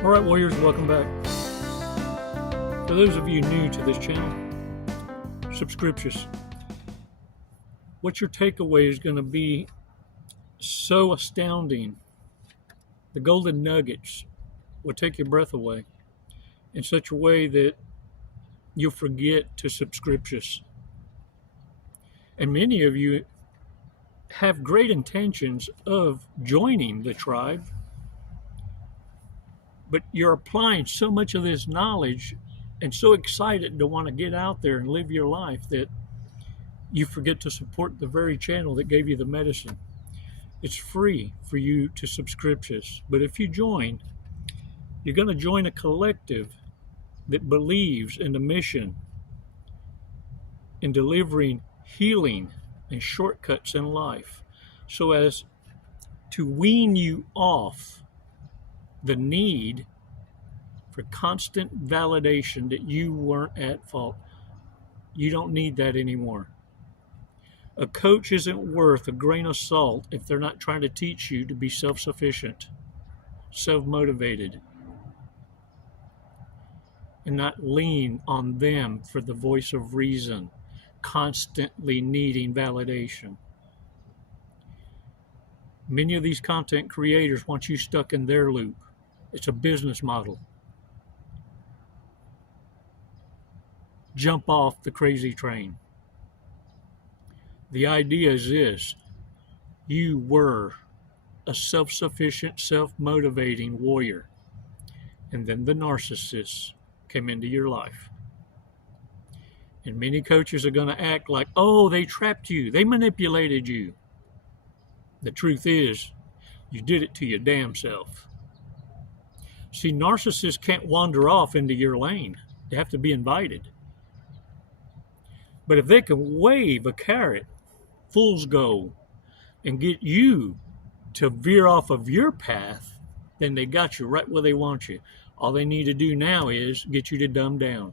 All right, warriors, welcome back. For those of you new to this channel, subscriptions. What your takeaway is going to be so astounding. The golden nuggets will take your breath away in such a way that you'll forget to subscriptions. And many of you have great intentions of joining the tribe, but you're applying so much of this knowledge and so excited to want to get out there and live your life that you forget to support the very channel that gave you the medicine. It's free for you to subscriptions, but if you join, you're going to join a collective that believes in the mission in delivering healing and shortcuts in life so as to wean you off the need for constant validation that you weren't at fault. You don't need that anymore. A coach isn't worth a grain of salt if they're not trying to teach you to be self-sufficient, self-motivated, and not lean on them for the voice of reason, constantly needing validation. Many of these content creators want you stuck in their loop. It's a business model. Jump off the crazy train. The idea is this: you were a self-sufficient, self-motivating warrior, and then the narcissists came into your life. And many coaches are going to act like, oh, they trapped you, they manipulated you. The truth is, you did it to your damn self. See, narcissists can't wander off into your lane. They have to be invited. But if they can wave a carrot, fool's gold, and get you to veer off of your path, then they got you right where they want you. All they need to do now is get you to dumb down.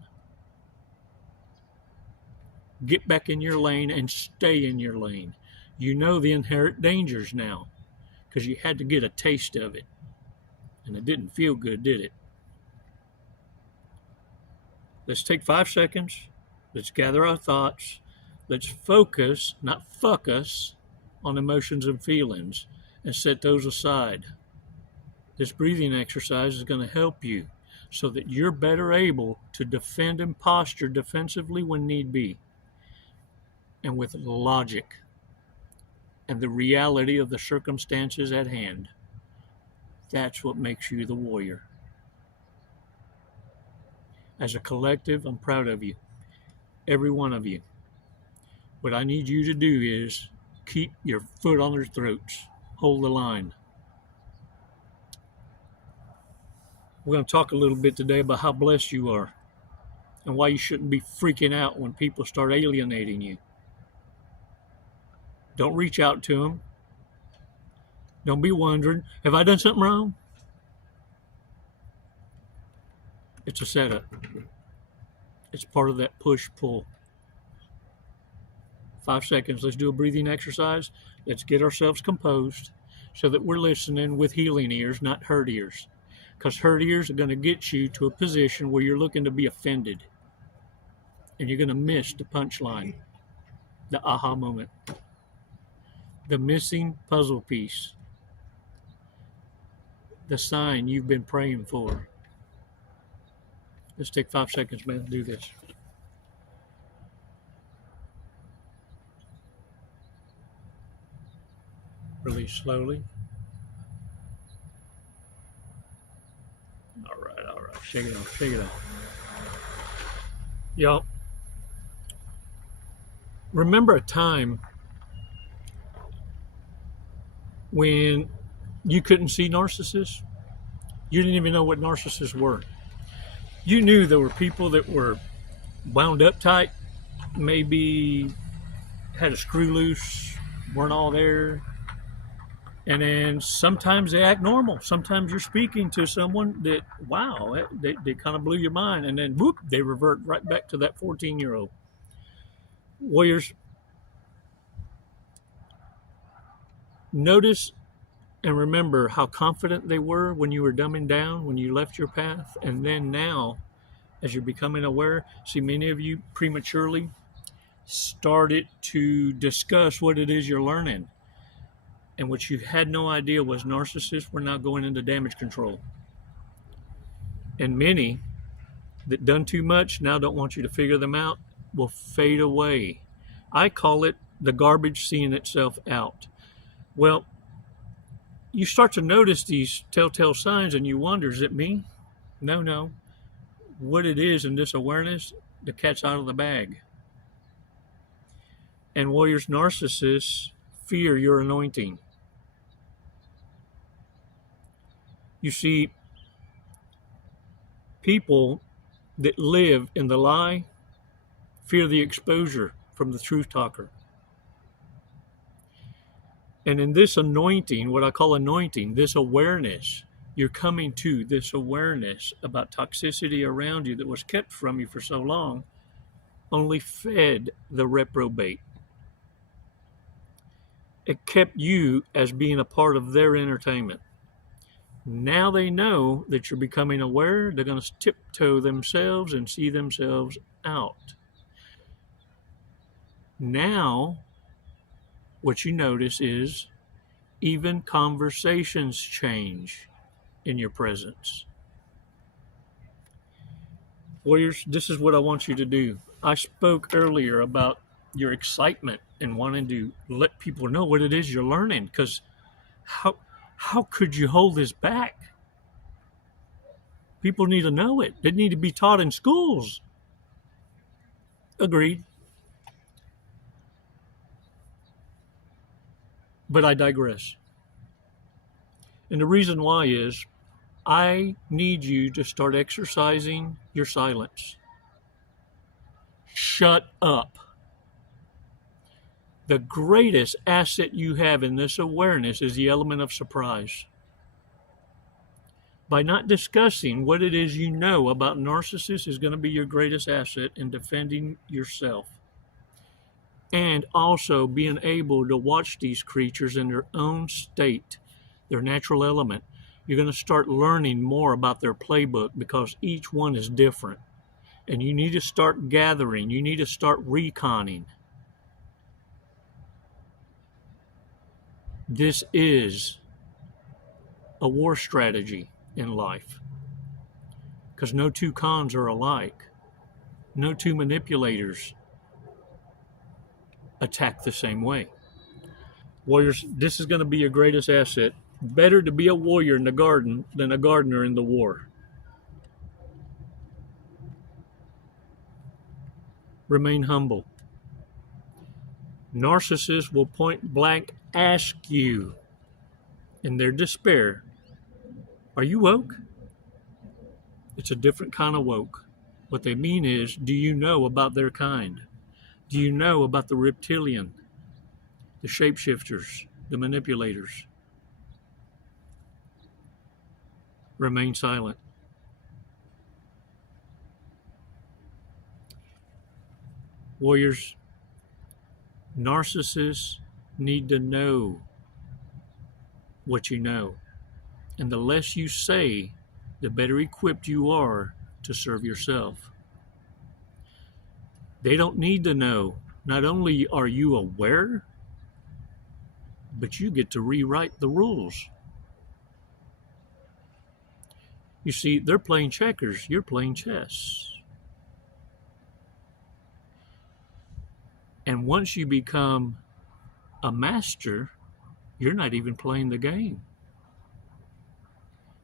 Get back in your lane and stay in your lane. You know the inherent dangers now because you had to get a taste of it. And it didn't feel good, did it? Let's take 5 seconds. Let's gather our thoughts. Let's focus, not fuck us, on emotions and feelings and set those aside. This breathing exercise is going to help you so that you're better able to defend and posture defensively when need be. And with logic and the reality of the circumstances at hand. That's what makes you the warrior. As a collective, I'm proud of you. Every one of you. What I need you to do is keep your foot on their throats. Hold the line. We're going to talk a little bit today about how blessed you are and why you shouldn't be freaking out when people start alienating you. Don't reach out to them. Don't be wondering, have I done something wrong? It's a setup. It's part of that push-pull. 5 seconds. Let's do a breathing exercise. Let's get ourselves composed so that we're listening with healing ears, not hurt ears. Because hurt ears are going to get you to a position where you're looking to be offended. And you're going to miss the punchline, the aha moment, the missing puzzle piece, the sign you've been praying for. Let's take 5 seconds, man, to do this. Release slowly. All right. Shake it off. Y'all, remember a time when you couldn't see narcissists? You didn't even know what narcissists were. You knew there were people that were wound up tight, maybe had a screw loose, weren't all there. And then sometimes they act normal. Sometimes you're speaking to someone that, wow, they kind of blew your mind. And then, whoop, they revert right back to that 14-year-old. Warriors, notice and remember how confident they were when you were dumbing down, when you left your path. And then now, as you're becoming aware, see, many of you prematurely started to discuss what it is you're learning. And what you had no idea was narcissists were now going into damage control. And many that done too much now don't want you to figure them out will fade away. I call it the garbage seeing itself out. Well, you start to notice these telltale signs and you wonder, is it me? No. What it is in this awareness, the cat's out of the bag. And warriors, narcissists fear your anointing. You see, people that live in the lie fear the exposure from the truth talker. And in this anointing, what I call anointing, this awareness, you're coming to this awareness about toxicity around you that was kept from you for so long, only fed the reprobate. It kept you as being a part of their entertainment. Now they know that you're becoming aware, they're going to tiptoe themselves and see themselves out. Now, what you notice is even conversations change in your presence. Warriors, this is what I want you to do. I spoke earlier about your excitement and wanting to let people know what it is you're learning, because how could you hold this back? People need to know it. They need to be taught in schools. Agreed. But I digress. And the reason why is I need you to start exercising your silence. Shut up. The greatest asset you have in this awareness is the element of surprise. By not discussing what it is you know about narcissists is going to be your greatest asset in defending yourself. And also being able to watch these creatures in their own state, their natural element. You're going to start learning more about their playbook because each one is different. And you need to start gathering. You need to start reconning. This is a war strategy in life. Because no two cons are alike. No two manipulators attack the same way. Warriors, this is going to be your greatest asset. Better to be a warrior in the garden than a gardener in the war. Remain humble. Narcissists will point blank ask you in their despair, are you woke? It's a different kind of woke. What they mean is, do you know about their kind? Do you know about the reptilian, the shapeshifters, the manipulators? Remain silent. Warriors, narcissists need to know what you know. And the less you say, the better equipped you are to serve yourself. They don't need to know. Not only are you aware, but you get to rewrite the rules. You see, they're playing checkers, you're playing chess. And once you become a master, you're not even playing the game.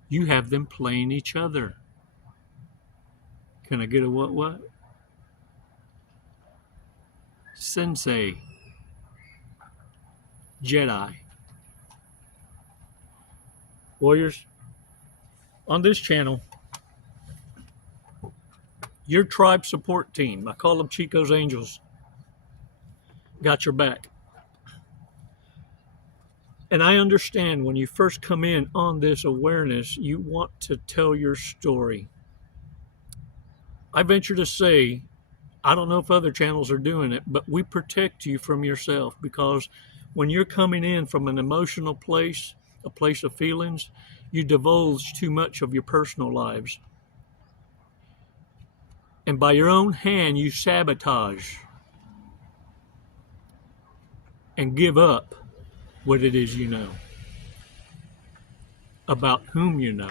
You have them playing each other. Can I get a what? Sensei. Jedi. Warriors, on this channel, your tribe support team, I call them Chico's Angels, got your back. And I understand when you first come in on this awareness, you want to tell your story. I venture to say, I don't know if other channels are doing it, but we protect you from yourself, because when you're coming in from an emotional place a place of feelings, you divulge too much of your personal lives. And by your own hand, you sabotage and give up what it is you know about whom you know.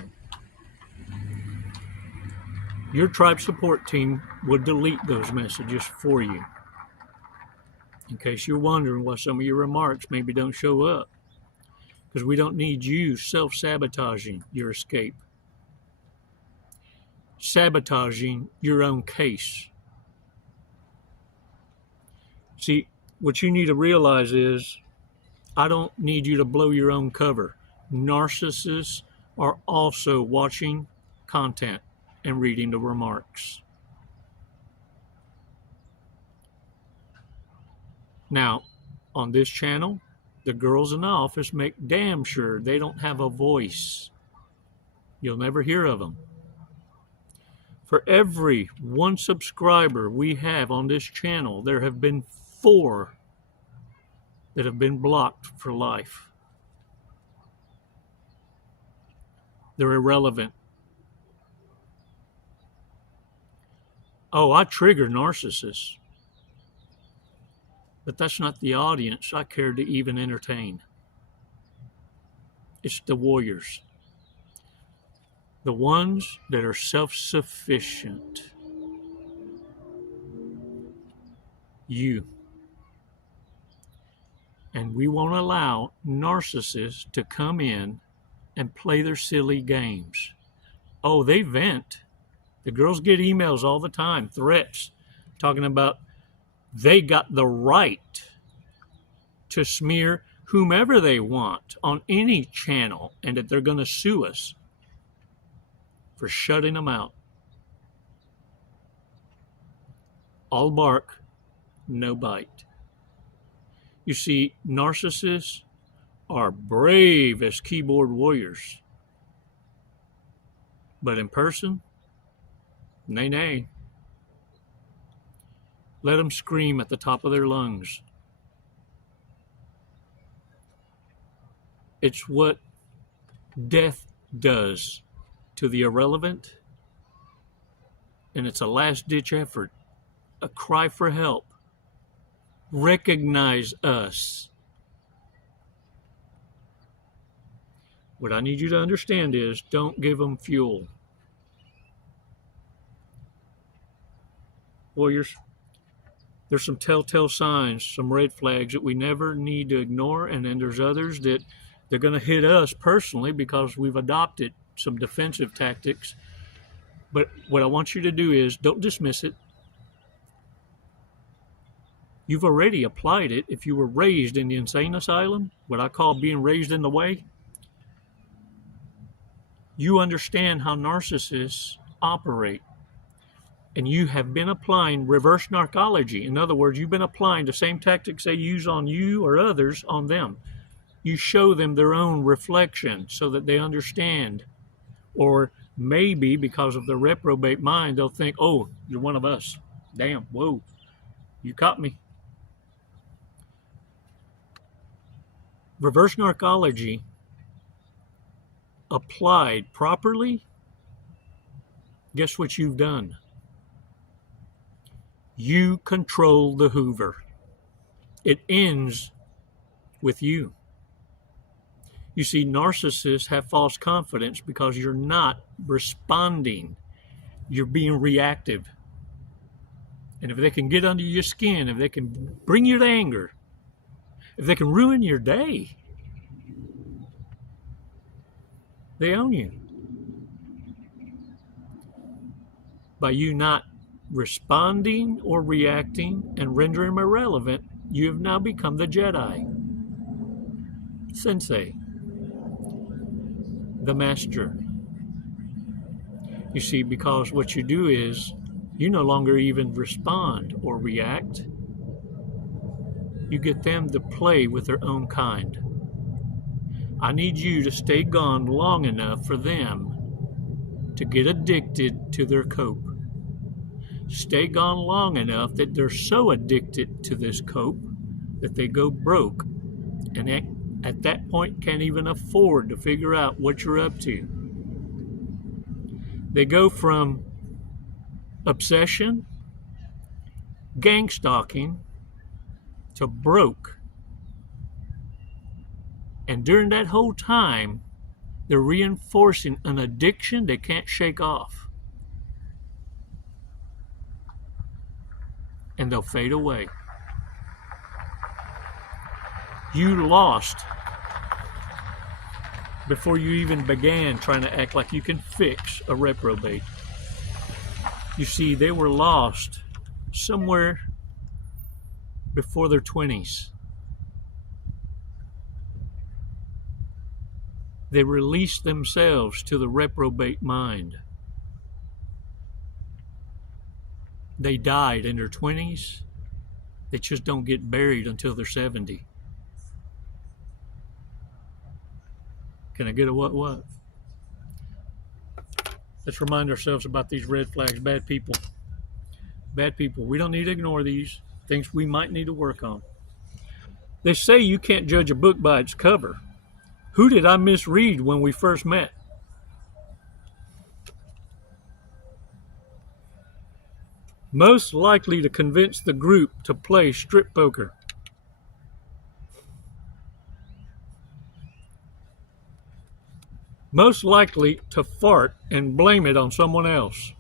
Your tribe support team will delete those messages for you. In case you're wondering why some of your remarks maybe don't show up. Because we don't need you self-sabotaging your escape. Sabotaging your own case. See, what you need to realize is, I don't need you to blow your own cover. Narcissists are also watching content and reading the remarks. Now, on this channel, the girls in the office make damn sure they don't have a voice. You'll never hear of them. For every one subscriber we have on this channel, there have been 4 that have been blocked for life. They're irrelevant. Oh, I trigger narcissists. But that's not the audience I care to even entertain. It's the warriors. The ones that are self-sufficient. You. And we won't allow narcissists to come in and play their silly games. Oh, they vent. The girls get emails all the time, threats, talking about they got the right to smear whomever they want on any channel and that they're going to sue us for shutting them out. All bark, no bite. You see, narcissists are brave as keyboard warriors. But in person, nay, nay. Let them scream at the top of their lungs. It's what death does to the irrelevant, and it's a last-ditch effort, a cry for help. Recognize us. What I need you to understand is, don't give them fuel. Warriors, there's some telltale signs, some red flags that we never need to ignore, and then there's others that they're going to hit us personally because we've adopted some defensive tactics. But what I want you to do is, don't dismiss it. You've already applied it. If you were raised in the insane asylum, what I call being raised in the way, you understand how narcissists operate. And you have been applying reverse narcology. In other words, you've been applying the same tactics they use on you or others on them. You show them their own reflection so that they understand. Or maybe because of their reprobate mind, they'll think, oh, you're one of us. Damn, whoa, you caught me. Reverse narcology applied properly, guess what you've done? You control the Hoover. It ends with you. You see, narcissists have false confidence because you're not responding. You're being reactive. And if they can get under your skin, if they can bring you to anger, if they can ruin your day, they own you. By you not responding or reacting and rendering them irrelevant, you have now become the Jedi. Sensei. The master. You see, because what you do is you no longer even respond or react. You get them to play with their own kind. I need you to stay gone long enough for them to get addicted to their cope. Stay gone long enough that they're so addicted to this cope that they go broke and at that point can't even afford to figure out what you're up to. They go from obsession, gangstalking, to broke. And during that whole time, they're reinforcing an addiction they can't shake off. And they'll fade away. You lost before you even began trying to act like you can fix a reprobate. You see, they were lost somewhere before their 20s. They released themselves to the reprobate mind. They died in their 20s. They just don't get buried until they're 70. Can I get a what? Let's remind ourselves about these red flags. Bad people. Bad people. We don't need to ignore these things we might need to work on. They say you can't judge a book by its cover. Who did I misread when we first met? Most likely to convince the group to play strip poker. Most likely to fart and blame it on someone else.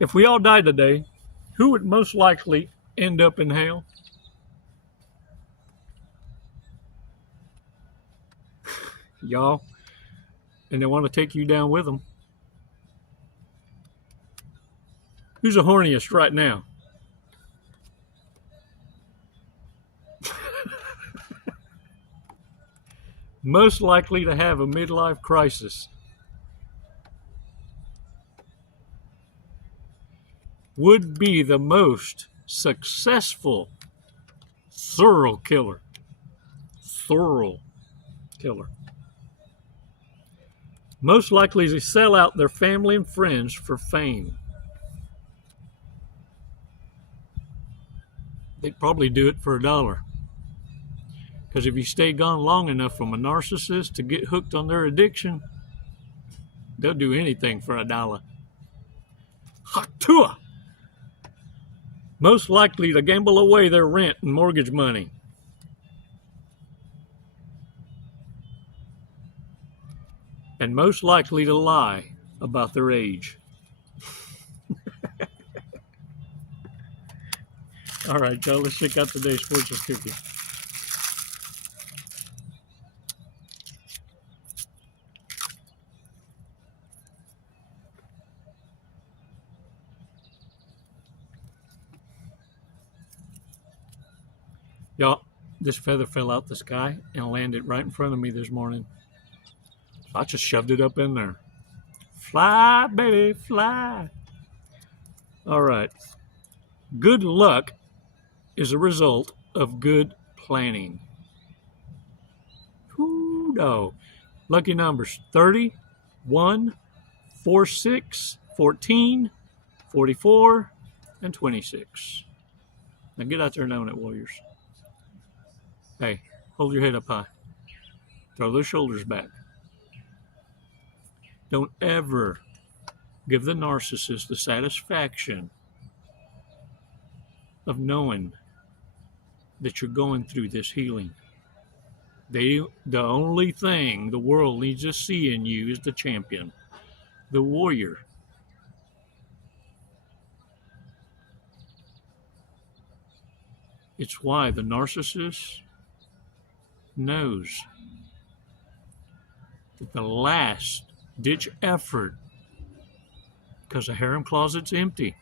If we all died today, who would most likely end up in hell? Y'all. And they want to take you down with them. Who's the horniest right now? Most likely to have a midlife crisis. Would be the most successful serial killer. Serial killer. Most likely to sell out their family and friends for fame. They'd probably do it for $1. Because if you stay gone long enough from a narcissist to get hooked on their addiction, they'll do anything for $1. Haktua! Most likely to gamble away their rent and mortgage money. And most likely to lie about their age. All right, y'all, let's check out today's sports and cooking. Y'all, this feather fell out the sky and landed right in front of me this morning. I just shoved it up in there. Fly, baby, fly. All right. Good luck is a result of good planning. Whoo, no. Lucky numbers 30, 1, 4, 6, 14, 44, and 26. Now get out there and own it, Warriors. Hey, hold your head up high. Throw those shoulders back. Don't ever give the narcissist the satisfaction of knowing that you're going through this healing. The only thing the world needs to see in you is the champion, the warrior. It's why the narcissist knows that the last ditch effort, because the harem closet's empty,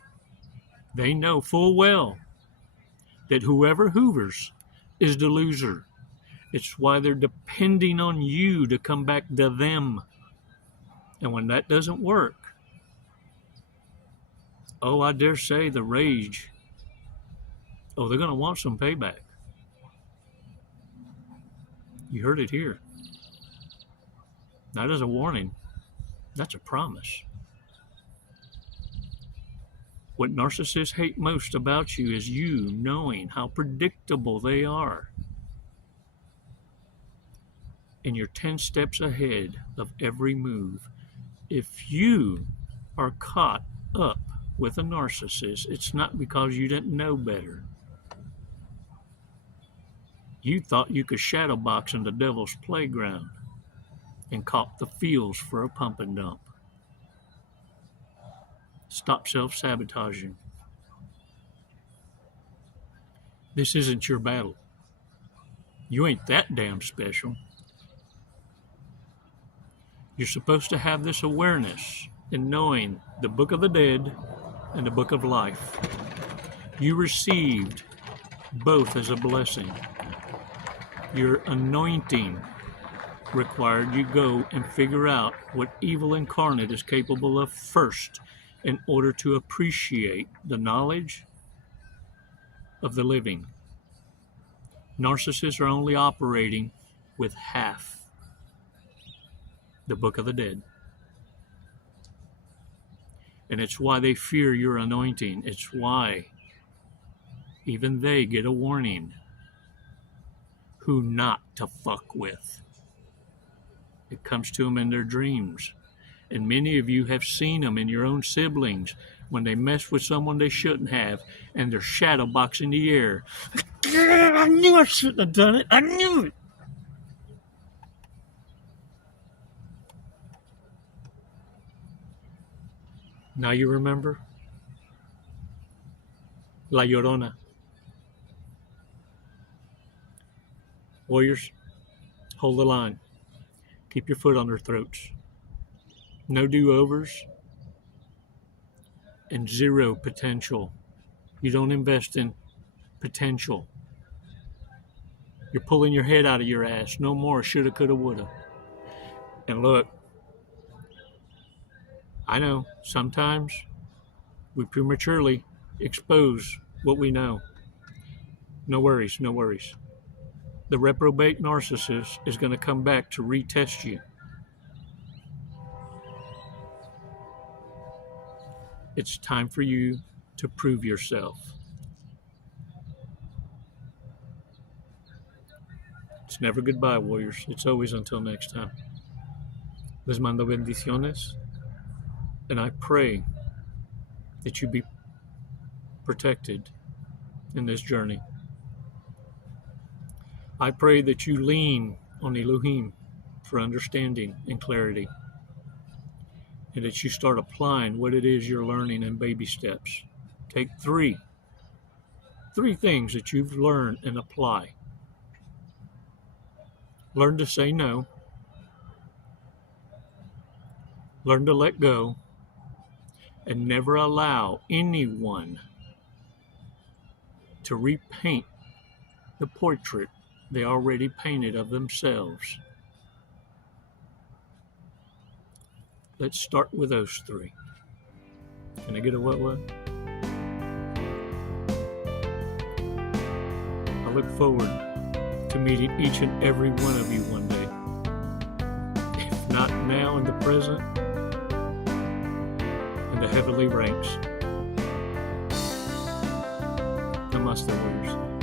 they know full well that whoever hoovers is the loser. It's why they're depending on you to come back to them. And when that doesn't work, oh, I dare say the rage, oh, they're going to want some payback. You heard it here. Not as a warning, that's a promise. What narcissists hate most about you is you knowing how predictable they are. And you're 10 steps ahead of every move. If you are caught up with a narcissist, it's not because you didn't know better. You thought you could shadow box in the devil's playground and cop the feels for a pump and dump. Stop self-sabotaging. This isn't your battle. You ain't that damn special. You're supposed to have this awareness in knowing the book of the dead and the book of life. You received both as a blessing. Your anointing required you go and figure out what evil incarnate is capable of first in order to appreciate the knowledge of the living. Narcissists are only operating with half the book of the dead. And it's why they fear your anointing. It's why even they get a warning who not to fuck with. It comes to them in their dreams. And many of you have seen them in your own siblings when they mess with someone they shouldn't have and they're shadow boxing the air. I knew I shouldn't have done it. I knew it. Now you remember? La Llorona. Warriors, hold the line. Keep your foot on their throats. No do-overs and zero potential. You don't invest in potential. You're pulling your head out of your ass. No more shoulda, coulda, woulda. And look, I know sometimes we prematurely expose what we know. No worries, no worries. The reprobate narcissist is going to come back to retest you. It's time for you to prove yourself. It's never goodbye, warriors. It's always until next time. Les mando bendiciones. And I pray that you be protected in this journey. I pray that you lean on Elohim for understanding and clarity, and that you start applying what it is you're learning in baby steps. Take three things that you've learned and apply. Learn to say no. Learn to let go. And never allow anyone to repaint the portrait they already painted of themselves. Let's start with those three. Can I get a what? I look forward to meeting each and every one of you one day. If not now in the present, in the heavenly ranks. Namaste, warriors.